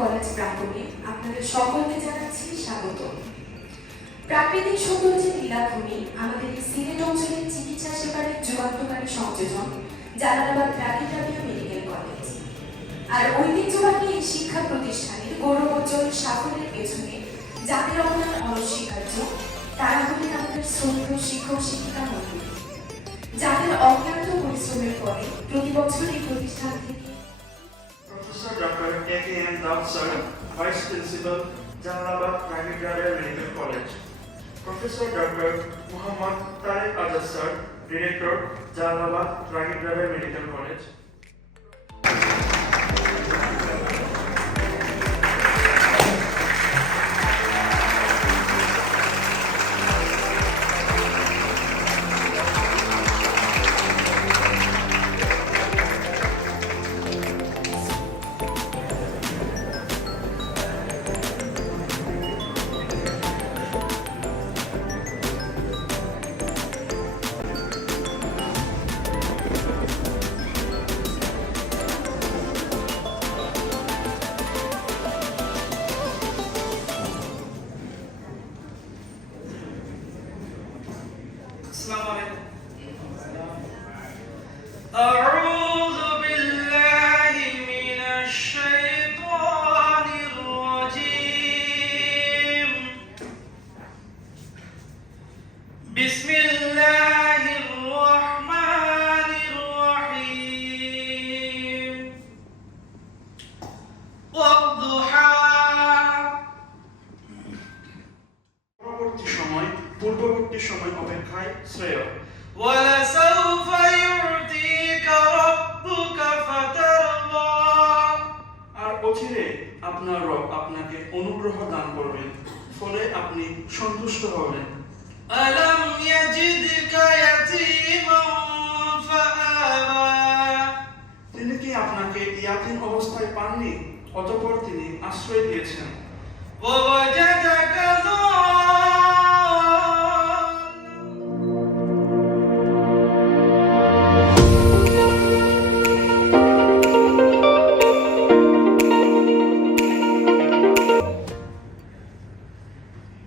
College প্রাঙ্গণে আপনাদের সকলকে জানাচ্ছি স্বাগত। প্রাকৃতিক সৌন্দর্যের লীলাভূমি আমাদের এই সিলেট অঞ্চলের চিকিৎসা সেবার যুগান্তকারী সংযোজন জালালাবাদ রাগিব রাবিয়া মেডিকেল কলেজ। আর ঐতিহ্যবাহী এই শিক্ষা প্রতিষ্ঠানের গৌরবোজ্জ্বল সাফল্যের পেছনে যাদের অবদান অনস্বীকার্য, তারা হলেন আমাদের শ্রদ্ধেয় শিক্ষক শিক্ষিকা মণ্ডলী, যাদের অক্লান্ত পরিশ্রমের পরে প্রতি বছর এই প্রতিষ্ঠান থেকে Professor Dr. A.K.M. Daud Sir, Vice Principal, Jalalabad Raghib Rabia Medical College. Professor Dr. Muhammad Tariq Azad Sir, Director, Jalalabad Raghib Rabia Medical College. أعوذ بالله من الشيطان الرجيم. بسم الله الرحمن الرحيم. والضحى. পূর্ববর্তী সময় অপেক্ষায় শ্রেয়। ولسوف يعطيك ربك فترضى. আর অচিরে আপনার রব আপনাকে অনুগ্রহ দান করবেন, ফলে আপনি সন্তুষ্ট হবেন। ألم يجدك يتيما فآوى. তিনি কি আপনাকে ইয়াতীম অবস্থায় পাননি, অতঃপর তিনি আশ্রয় দিয়েছেন। ووجدك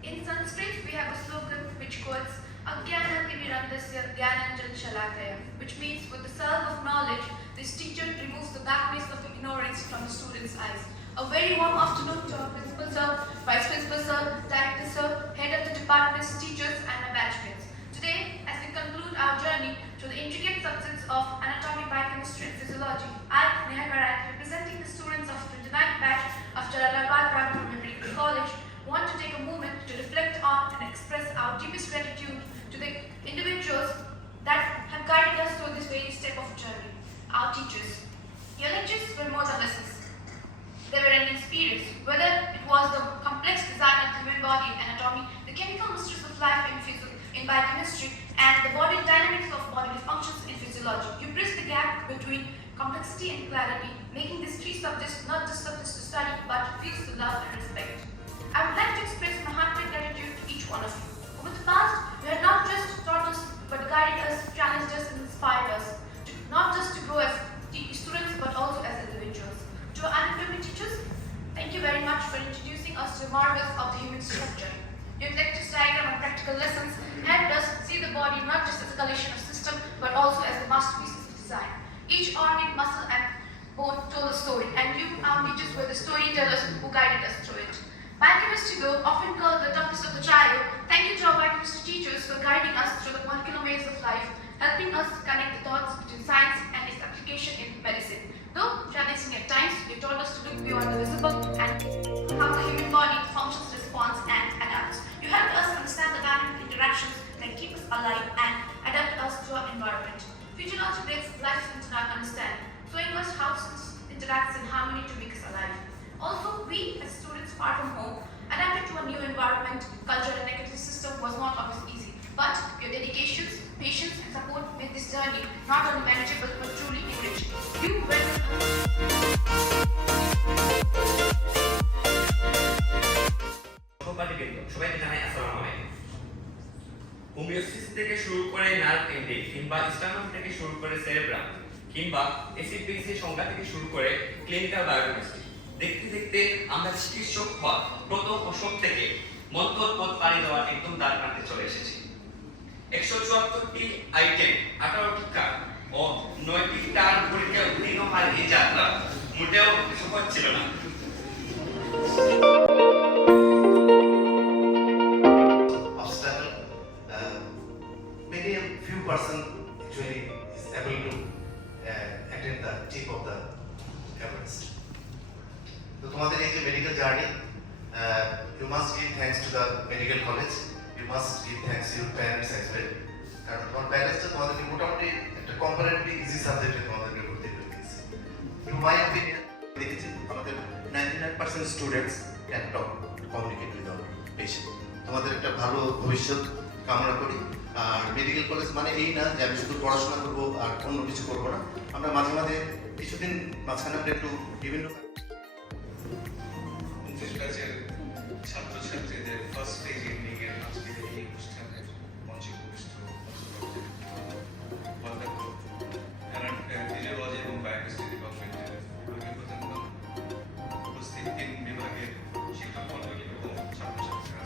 In Sanskrit, we have a slogan which quotes Agyana Timirandasya Gyananjal Shalataya, which means with the salve of knowledge, this teacher removes the darkness of ignorance from the student's eyes. A very warm afternoon to our Principal Sir, Vice Principal Sir, Director Sir, Head of the departments, teachers and my batchmates. Today, as we conclude our journey to the intricate subjects of anatomy, biochemistry and physiology, I, Neha Garat, representing the students of 29th batch of Jalalabad Raghib Medical College, want to take a moment to reflect on and express our deepest gratitude to the individuals that have guided us through this very step of journey. Our teachers. Your lectures were more than lessons. They were an experience, whether it was the complex design of the human body and anatomy, the chemical mysteries of life in biochemistry, and the body dynamics of bodily functions in physiology. You bridge the gap between complexity and clarity, making these three subjects not just subjects to study, but fields to love and respect. I would like to express my heartfelt gratitude to each one of you. Over the past, you have not just taught us, but guided us, challenged us, and inspired us, not just to grow as students, but also as individuals. To our anatomy teachers, thank you very much for introducing us to the marvels of the human structure. Your lectures, diagram, and practical lessons helped us see the body not just as a collection of systems, but also as the masterpieces of design. Each organ, muscle, and bone told a story, and you, our teachers, were the storytellers who guided us through it. Biochemistry, though often called the toughest of the trio, thank you to our biochemistry teachers for guiding us through the molecular ways of life, helping us connect the dots between science and its application in medicine. Though challenging at times, you taught us to look beyond the visible and how the human body functions, responds, and adapts. You helped us understand the dynamic interactions that keep us alive and adapt us to our environment. Physiology breaks life into our understanding, showing us how interacts in harmony to make us alive. Also, we as students far from home adapted to a new environment, culture and education system was not always easy. But your dedication, patience and support made this journey not only manageable but truly enriching. You went সবাইকে জানাই আসসালামু আলাইকুম। হোমিওসিস থেকে শুরু করে nerve ending কিংবা sternum থেকে শুরু করে সেরেব্রাম কিংবা এসিড বেসের সংজ্ঞা থেকে শুরু করে ক্লিনিক্যাল বায়োকেমিস্ট্রি দেখতে দেখতে আমরা চিকিৎসক হওয়ার প্রথম অসুখ থেকে মন্তর পথ পাড়ি দেওয়ার একদম দ্বার প্রান্তে চলে এসেছি। 174টি আইটেম, 18টি কার্ড ও 9টি টার পরীক্ষায় উত্তীর্ণ হওয়ার এই যাত্রা মোটেও সহজ ছিল না। Maybe a few person actually is able to attain the tip of the Everest. So তোমাদের এই যে medical journey, you must give thanks to the medical college, you must give thanks to your parents as well. কারণ তোমার parents তোমাদেরকে মোটামুটি একটা comparatively easy সাবজেক্টে তোমাদেরকে ভর্তি করে দিয়েছে। ইন মাই অপিনিয়ন দেখেছি আমাদের 99% students can talk communicate with our patient. তোমাদের একটা ভালো ভবিষ্যৎ কামনা করি। আর মেডিকেল কলেজ মানে এই না যে আমি শুধু পড়াশোনা করবো আর অন্য কিছু করবো না, আমরা মাঝে মাঝে কিছুদিন মাঝখানে আমরা একটু বিভিন্ন কাজের ছাত্রছাত্রীদের ফার্স্ট স্টেজ ইভিনিং এর আজকের এই অনুষ্ঠানের মঞ্চে উপস্থিত অধ্যক্ষ ফিজিওলজি এবং বায়োকেমিস্ট্রি ডিপার্টমেন্টের বিভাগীয় উপস্থিত 3 বিভাগের শিক্ষক মণ্ডলী এবং ছাত্রছাত্রীরা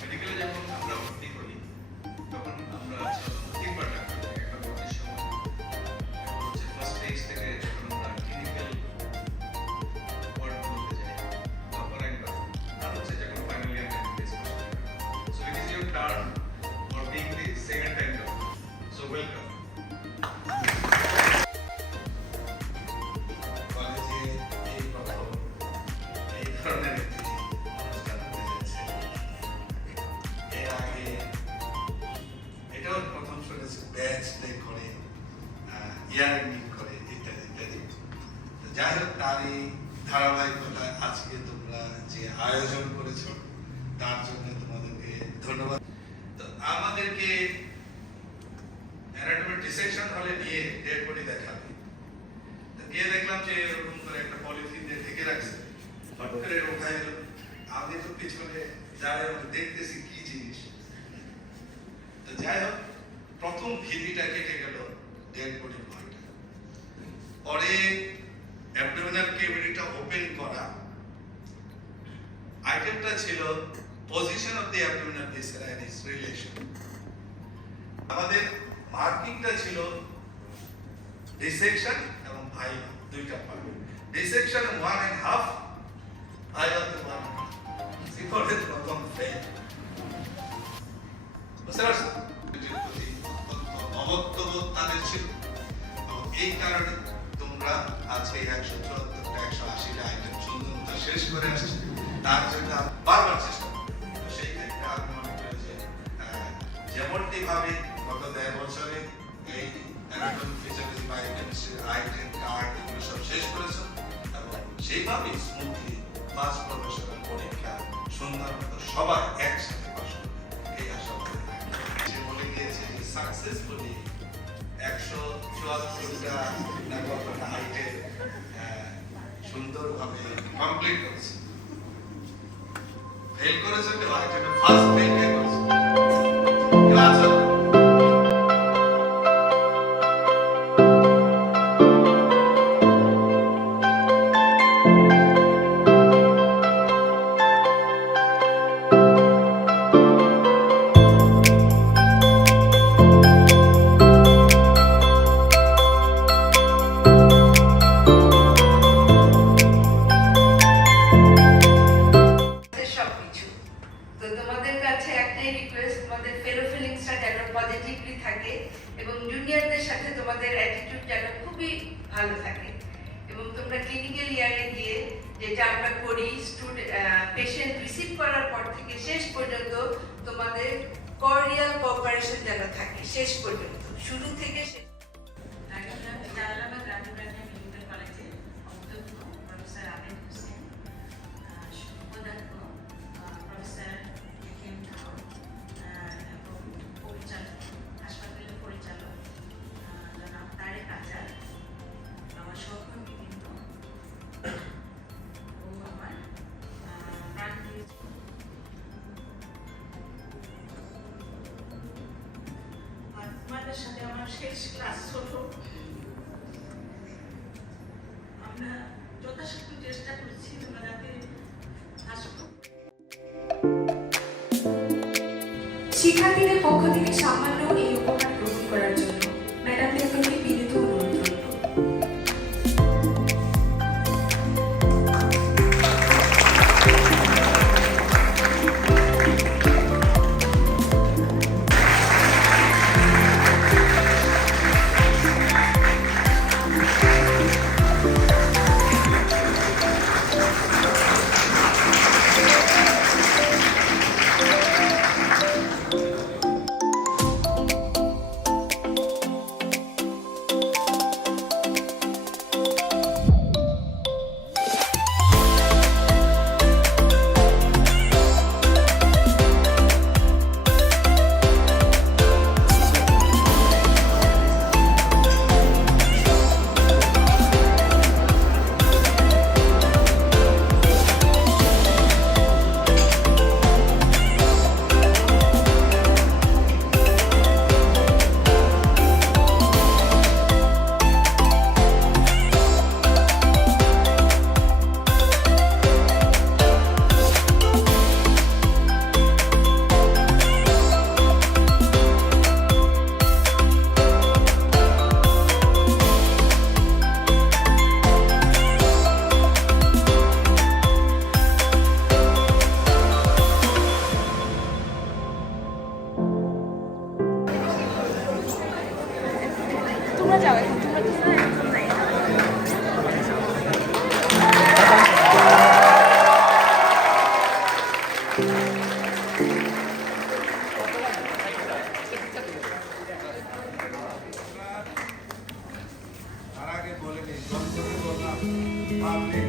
মেডিকেলে যখন আমরা ভর্তি করি তখন আমরা সাধারণত 3বার ডাক্তার থেকে একটা ভর্তির সময় হচ্ছে ফার্স্ট স্টেজ থেকে যখন আমরা clinical turn for being the second time doctor. So welcome. কলেজে এই প্রথম এই ধরনের একটি অনুষ্ঠান হতে যাচ্ছে। এর আগে এটাও প্রথম শুনেছি ব্যাচ ডে করে, ইয়ার এন্ডিং করে, ইত্যাদি ইত্যাদি। তো যাই হোক, তার এই ধারাবাহিকতায় আজকে তোমরা যে আয়োজন করেছো তার জন্য তোমাদেরকে ধন্যবাদ। তো আমাদেরকে অ্যানাটমি ডিসেকশন হলে নিয়ে ডেড বডি দেখাবে। তো গিয়ে দেখলাম যে এরকম করে একটা পলিথিন দিয়ে ঢেকে রাখছে, হঠাৎ করে ওখানে এলো। আমি তো পিছনে দাঁড়িয়ে দেখতেছি কি জিনিস। তো যাই হোক, প্রথম ভীতিটা কেটে গেল ডেড বডি ভয়টা। পরে অ্যাবডোমিনাল ক্যাভিটিটা ওপেন করা আইটেমটা ছিল position of the abdominal viscera and its relation. আমাদের মার্কিংটা ছিল ডিসেকশন এবং ভাইভা, দুইটা পার্ট। ডিসেকশন 1.5, ভাইভাতে 1.5। সিফরের প্রথম ফেল। বুঝতে পারছো? অবত্যবোধ তাদের ছিল এবং এই কারণে তোমরা আজকে 174টা 180টা আইটেম সুন্দর মতো শেষ করে আসছো। তার জন্য বারবার চেষ্টা যেমনটি ভাবে গত 1.5 বছরে এই anatomy physiology biochemistry item card এগুলো সব শেষ করেছো এবং সেইভাবেই স্মুথলি ফার্স্ট প্রফেশনাল পরীক্ষা সুন্দর মতো সবাই একসাথে পাস করবে এই আশাবাদ যে বলে গিয়েছে যে সাকসেসফুলি 174টা না কতটা আইটেম সুন্দরভাবে কমপ্লিট করেছে। ফেল করেছে কেউ আইটেমে ফার্স্ট ফেল করেছে। Grazie. ভালো থাকে এবং তোমরা ক্লিনিক্যাল ইয়ারে গিয়ে যেটা আমরা করি পেশেন্ট রিসিভ করার পর থেকে শেষ পর্যন্ত তোমাদের কর্ডিয়াল কোঅপারেশন যেন থাকে শেষ পর্যন্ত, শুরু থেকে শেষ। শেষ ক্লাস হলো। আমরা যথাসাধ্য চেষ্টা করছি তোমরা যাতে আসবো। শিক্ষার্থীদের পক্ষ থেকে সামান্য এই উপহার গ্রহণ করার জন্য ম্যাডামদের প্রতি বিনীত অনুরোধ রইল। তোমরা যাও এখন, তোমরা তো না এখন নাই। তার আগে বলে নিই, বললাম পাবলিক